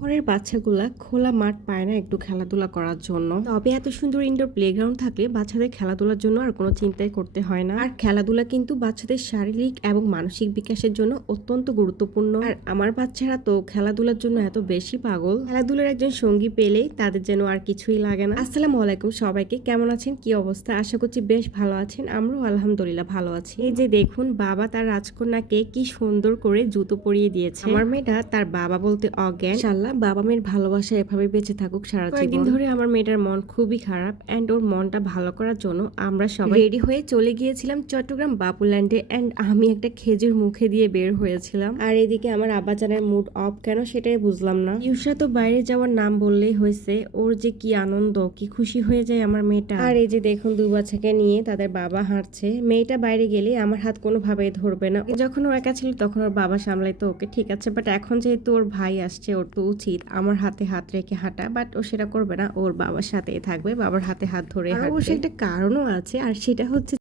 শহরের বাচ্চাগুলা খোলা মাঠ পায় না একটু খেলাধুলা করার জন্য। তবে এত সুন্দর ইনডোর প্লেগ্রাউন্ড থাকলে বাচ্চাদের খেলাধুলার জন্য আর কোনো চিন্তাই করতে হয় না। আর খেলাধুলা কিন্তু বাচ্চাদের শারীরিক এবং মানসিক বিকাশের জন্য অত্যন্ত গুরুত্বপূর্ণ। আর আমার বাচ্চারা তো খেলাধুলার জন্য এত বেশি পাগল, খেলাধুলার একজন সঙ্গী পেলেই তাদের যেন আর কিছুই লাগে না। আসসালামু আলাইকুম সবাইকে, কেমন আছেন, কি অবস্থা? আশা করছি বেশ ভালো আছেন। আমরাও আলহামদুলিল্লাহ ভালো আছি। এই যে দেখুন, বাবা তার রাজকন্যাকে কি সুন্দর করে জুতো পরিয়ে দিয়েছে। আমার মেয়েটা তার বাবা বলতে অজ্ঞান। ইনশাআল্লাহ বাবা মেয়ের ভালোবাসা এভাবে বেঁচে থাকুক সারা জীবন। কয়েকদিন ধরে আমার মেয়েটার মন খুবই খারাপ এন্ড ওর মনটা ভালো করার জন্য আমরা সবাই রেডি হয়ে চলে গিয়েছিলাম চট্টগ্রাম বাবুল্যান্ডে। এন্ড আমি একটা খেজুর মুখে দিয়ে বের হয়েছিলাম। আর এদিকে আমার আব্বাজানের মুড অফ কেন সেটাই বুঝলাম না। ইউসা তো বাইরে যাওয়ার নাম বললেই হয়েছে, ওর যে কি আনন্দ, কি খুশি হয়ে যায় আমার মেয়েটা। আর এই যে দেখুন, দুই বাচ্চাকে নিয়ে তাদের বাবা হাঁটছে। মেয়েটা বাইরে গেলে আমার হাত কোনোভাবেই ধরবে না। যখন ও একা ছিল তখন ওর বাবা সামলাইতো ওকে, ঠিক আছে, বাট এখন যেহেতু ওর ভাই আসছে, ওর তো উচিত আমার হাতে হাত রেখে হাঁটা, বাট ও সেটা করবে না। ওর বাবার সাথেই থাকবে, বাবার হাতে হাত ধরে হাঁটবে। অবশ্যই একটা কারণও আছে, আর সেটা হচ্ছে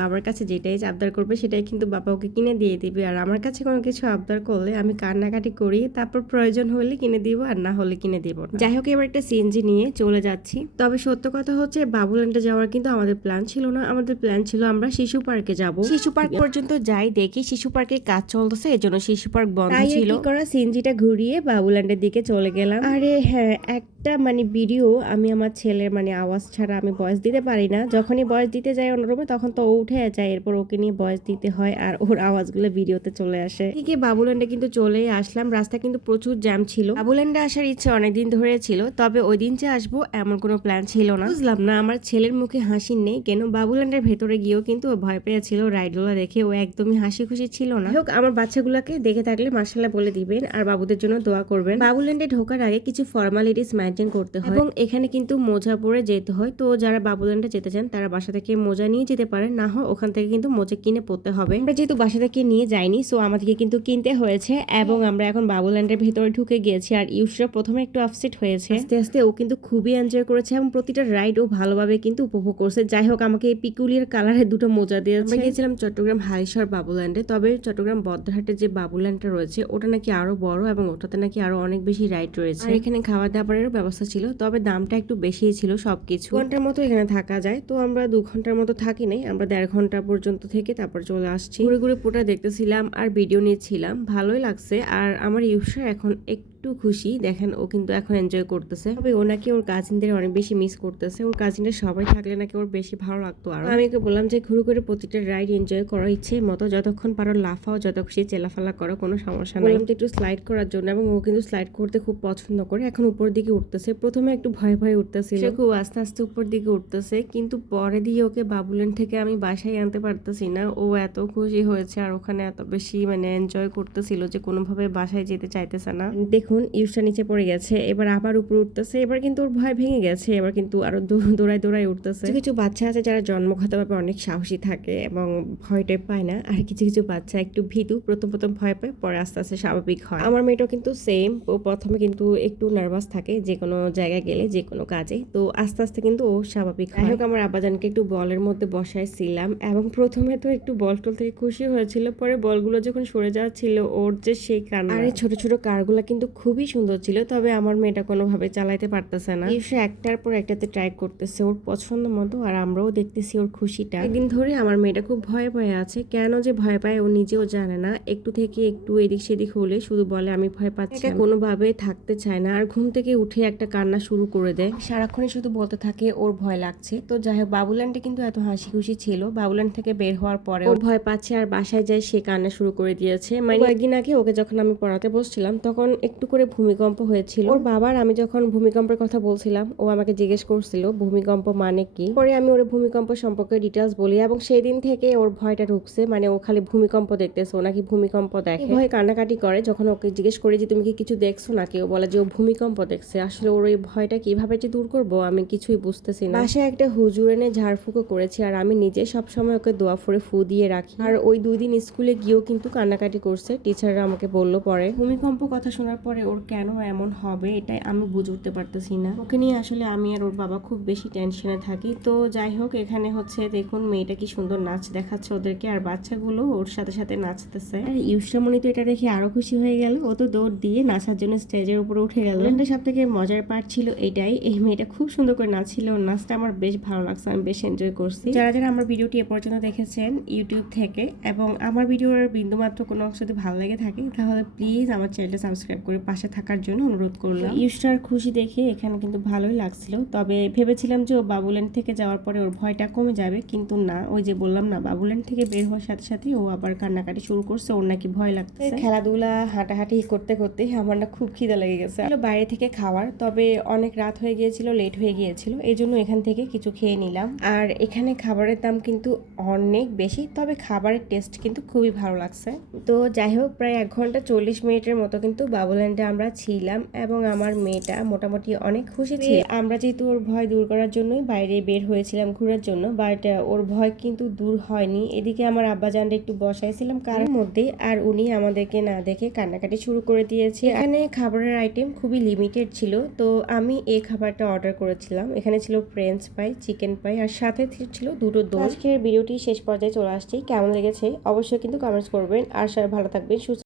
বাবার কাছে যেটাই আবদার করবে সেটাই কিন্তু বাবা ওকে কিনে দিয়ে দিবে। আর আমার কাছে কোনো কিছু আবদার করলে আমি কান্নাকাটি করি, তারপর প্রয়োজন হলে কিনে দিব, আর না হলে কিনে দিব না। যাই হোক, এবার একটা সিএনজি নিয়ে চলে যাচ্ছি। তবে সত্য কথা হচ্ছে, বাবুল্যান্ডে যাওয়ার কিন্তু আমাদের প্ল্যান ছিল না। আমাদের প্ল্যান ছিল আমরা শিশু পার্কে যাব। শিশু পার্ক পর্যন্ত যাই, দেখি শিশু পার্কের কাজ চলতেছে, এজন্য শিশু পার্ক বন্ধ ছিল। তাই করা সিএনজিটা ঘুরিয়ে বাবুল্যান্ডের দিকে চলে গেলাম। আরে হ্যাঁ, একটা ভিডিও আমি আমার ছেলের আওয়াজ ছাড়া আমি ভয়েস দিতে পারি না। যখনই ভয়েস দিতে যাই অন্যরুমে, তখন তো ও উঠে যায়, এরপর ওকে নিয়ে ভয়েস দিতে হয়, আর ওর আওয়াজগুলো ভিডিওতে চলে আসে। ঠিক বাবুল্যান্ডে কিন্তু চলে আসলাম। রাস্তা কিন্তু প্রচুর জ্যাম ছিল। বাবুল্যান্ডে আসার ইচ্ছে অনেকদিন ধরে ছিল, তবে ওই দিন যে আসবো এমন কোনো প্ল্যান ছিল না। বুঝলাম না আমার ছেলের মুখে হাসি নেই কেন। বাবুল্যান্ডের ভেতরে গিয়েও কিন্তু ও ভয় পেয়েছিল, রাইডগুলো দেখে ও একদমই হাসি খুশি ছিল না। হোক, আমার বাচ্চাগুলোকে দেখে থাকলে মাশাআল্লাহ বলে দিবেন, আর বাবুদের জন্য দোয়া করবেন। বাবুল্যান্ডে ঢোকার আগে কিছু ফর্মালিটিস মেনটেন করতে হয়, এবং এখানে কিন্তু মোজা পরে যেতে হয়। তো যারা বাবুল্যান্ডে যেতে চান তারা বাসা থেকে মোজা নিয়ে যেতে পারেন, না হয় ওখান থেকে কিন্তু মোজা কিনে পড়তে হবে। আমরা যেহেতু বাসা থেকে নিয়ে যাইনি, সো আমাদেরকে কিন্তু কিনতে হয়েছে। এবং আমরা এখন বাবুল্যান্ডের ভেতরে ঢুকে গিয়েছি। আর ইউসরা প্রথমে একটু আপসেট হয়েছে, আস্তে আস্তে ও কিন্তু খুবই এনজয় করেছে, এবং প্রতিটা রাইড ও ভালোভাবে কিন্তু উপভোগ করছে। যাই হোক, আমাকে এই পিকুলিয়ার কালারের দুটো মোজা দিয়েছে। আমরা গিয়েছিলাম চট্টগ্রাম হালিশহর বাবুল্যান্ডে, তবে চট্টগ্রাম বদ্রহাটের যে বাবুল্যান্ডটা রয়েছে ওটা নাকি আরো বড়, এবং ওটাতে নাকি আরো অনেক বেশি রাইড রয়েছে। আর এখানে খাওয়া দাওয়ারেরও ব্যবস্থা ছিল, তবে দামটা একটু বেশিই ছিল। সবকিছু ঘন্টার মতো এখানে থাকা যায়, তো আমরা 2 ঘন্টার মতো থাকি নাই, আমরা 1.5 ঘন্টা পর্যন্ত থেকে তারপর চলে আসছি। ঘুরে ঘুরে পুরোটা দেখতেছিলাম আর ভিডিও নিচ্ছিলাম, ভালোই লাগছে। আর আমার ইউসার এখন একটু খুশি, দেখেন ও কিন্তু এখন এনজয় করতেছে। তবে ও নাকি ওর কাজিনদের অনেক বেশি মিস করতেছে। ওর কাজিনরা সবাই থাকলে নাকি ওর বেশি ভালো লাগতো। আর আমি ওকে বললাম যে ঘুরে ঘুরে প্রতিটা রাইড এনজয় করার ইচ্ছে মতো, যতক্ষণ পারো লাফাও, যত খুশি চেলাফালা করো, কোনো সমস্যা নাই। বললাম যে একটু স্লাইড করার জন্য, এবং ও কিন্তু স্লাইড করতে খুব পছন্দ করে। এখন উপর দিকে উঠতেছে, প্রথমে একটু ভয় ভয় উঠতেছিল, খুব আস্তে আস্তে উপর দিকে উঠতেছে, কিন্তু পরে দিয়ে ওকে বাবুল্যান্ড থেকে আমি বাসায় আনতে পারতেছি না। ও এত খুশি হয়েছে আর ওখানে এত বেশি এনজয় করতেছিল যে কোনোভাবে বাসায় যেতে চাইতেছে না। দেখুন, ইউসটা নিচে পড়ে গেছে, এবার আবার উপরে উঠতেছে। এবার কিন্তু ওর ভয় ভেঙে গেছে, এবার কিন্তু আরো দৌড়ায় দৌড়ায় উঠতেছে। কিছু বাচ্চা আছে যারা জন্মগতভাবে অনেক সাহসী থাকে এবং ভয়টা পায় না, আর কিছু কিছু বাচ্চা একটু ভীতু, প্রথম প্রথম ভয় পায়, পরে আস্তে আস্তে স্বাভাবিক হয়। আমার মেয়েটাও কিন্তু সেম, ও প্রথমে কিন্তু একটু নার্ভাস থাকে যে কোনো জায়গায় গেলে, যে কোনো কাজে, তো আস্তে আস্তে কিন্তু ও স্বাভাবিক হয়। হোক, আমার আব্বাজানকে একটু বলের মধ্যে বসাইছিলাম, এবং প্রথমে তো একটু বল টল থেকে খুশি হয়েছিল, পরে বলগুলো যখন সরে যাচ্ছিল ওর যে সেই কান্না। আর এই ছোট ছোট কারগুলো কিন্তু খুবই সুন্দর ছিল, তবে আমার মেয়েটা কোনোভাবে চালাইতে পারতেছে না। সে একটার পর একটাতে ট্রাই করতেছে ওর পছন্দ মতো, আর আমরাও দেখতেছি ওর খুশিটা। একদিন ধরে আমার মেয়েটা খুব ভয় ভয়ে আছে, কেন যে ভয় পায় ও নিজেও জানে না। একটু থেকে একটু এদিক সেদিক হলে শুধু বলে আমি ভয় পাচ্ছি, কোনোভাবে থাকতে চায় না, আর ঘুম থেকে উঠে একটা কান্না শুরু করে দেয়। সারাক্ষণই শুধু বলতে থাকে ওর ভয় লাগছে। তো যাই হোক, বাবুল্যান্ডে কিন্তু এত হাসি খুশি ছিল। বাবুল্যান্ড থেকে বের হওয়ার পরে ওর ভয় পাচ্ছে, আর বাসায় যায় সে কান্না শুরু করে দিয়েছে। কয়েকদিন আগে ওকে যখন আমি পড়াতে বসছিলাম, তখন একটু করে ভূমিকম্প হয়েছিল। ওর বাবার আমি যখন ভূমিকম্পের কথা বলছিলাম, ও আমাকে জিজ্ঞেস করছিল ভূমিকম্প মানে কি। পরে আমি ওর ভূমিকম্প সম্পর্কে ডিটেলস বলি, এবং সেই দিন থেকে ওর ভয়টা ঢুকছে। ও খালি ভূমিকম্প দেখতেছে, ও নাকি ভূমিকম্প দেখে। ভয় কান্নাকাটি করে। যখন ওকে জিজ্ঞেস করি যে তুমি কি কিছু দেখছো নাকি, ও বলে যে ও ভূমিকম্প দেখছে। আসলে ওর এই ভয়টা কিভাবে যে দূর করবো আমি কিছুই বুঝতেছি না। বাসায় একটা হুজুর এনে ঝাড়ফুঁকো করেছি, আর আমি নিজে সবসময় ওকে দোয়া ফোরে ফু দিয়ে রাখি। আর ওই 2 দিন স্কুলে গিয়েও কিন্তু কান্নাকাটি করছে। টিচাররা আমাকে বললো পরে। ভূমিকম্প কথা শোনার পর পরে ওর কেন এমন হবে এটাই আমি বুঝে উঠতে পারতেছি না। ওকে নিয়ে আসলে আমি আর ওর বাবা খুব বেশি টেনশনে থাকি। তো যাই হোক, এখানে হচ্ছে দেখুন মেয়েটা কি সুন্দর নাচ দেখাচ্ছে ওদেরকে, আর বাচ্চাগুলো ওর সাথে সাথে নাচতেছে। আর ইউসরামণি তো এটা দেখে আরো খুশি হয়ে গেল, ও তো দৌড় দিয়ে নাচার জন্য স্টেজের উপরে উঠে গেল। সব থেকে মজার পার্ট ছিল এটাই, এই মেয়েটা খুব সুন্দর করে নাচছিল, নাচটা আমার বেশ ভালো লাগছে, আমি বেশ এনজয় করছি। যারা যারা আমার ভিডিওটি এ পর্যন্ত দেখেছেন ইউটিউব থেকে এবং আমার ভিডিওর বিন্দুমাত্র কোনো অংশ যদি ভালো লেগে থাকে তাহলে প্লিজ আমার চ্যানেলটা সাবস্ক্রাইব করে পাশে থাকার জন্য অনুরোধ করলাম। ইউস্টার খুশি দেখে এখানে কিন্তু ভালোই লাগছিল, তবে ভেবেছিলাম যে ও বাবুল্যান্ড থেকে যাওয়ার পরে ওর ভয়টা কমে যাবে, কিন্তু না, ওই যে বললাম না, বাবুল্যান্ড থেকে বের হওয়ার সাথে সাথে ও আবার কান্নাকাটি শুরু করছে, ওর নাকি ভয় লাগছে। খেলাধুলা হাঁটাহাঁটি করতে করতে আমার না খুব খিদা লেগে গেছে, বাইরে থেকে খাওয়ার, তবে অনেক রাত হয়ে গিয়েছিল, লেট হয়ে গিয়েছিল, এই জন্য এখান থেকে কিছু খেয়ে নিলাম। আর এখানে খাবারের দাম কিন্তু অনেক বেশি, তবে খাবারের টেস্ট কিন্তু খুবই ভালো লাগছে। তো যাই হোক, প্রায় 1 ঘন্টা 40 মিনিটের মতো কিন্তু বাবুল্যান্ডে আমরা ছিলাম এবং আমার মেয়েটা মোটামুটি অনেক খুশি ছিল। আমরা যেহেতু ওর ভয় দূর করার জন্যই বাইরে বের হয়েছিলাম ঘোরার জন্য, বাট ওর ভয় কিন্তু দূর হয়নি। এদিকে আমার আব্বাজানটা একটু বসাইছিলাম কারের মধ্যে, আর উনি আমাদেরকে না দেখে কান্নাকাটি শুরু করে দিয়েছে। এখানে খাবারের আইটেম খুবই লিমিটেড ছিল, তো আমি এই খাবারটা অর্ডার করেছিলাম। এখানে ছিল ফ্রেঞ্চ পাই, চিকেন পাই, আর সাথে ছিল দুটো দই। আজকের ভিডিওটি শেষ পর্যায়ে চলে আসছি, কেমন লেগেছে অবশ্যই কিন্তু কমেন্টস করবেন, আর সবাই ভালো থাকবেন, সুস্থ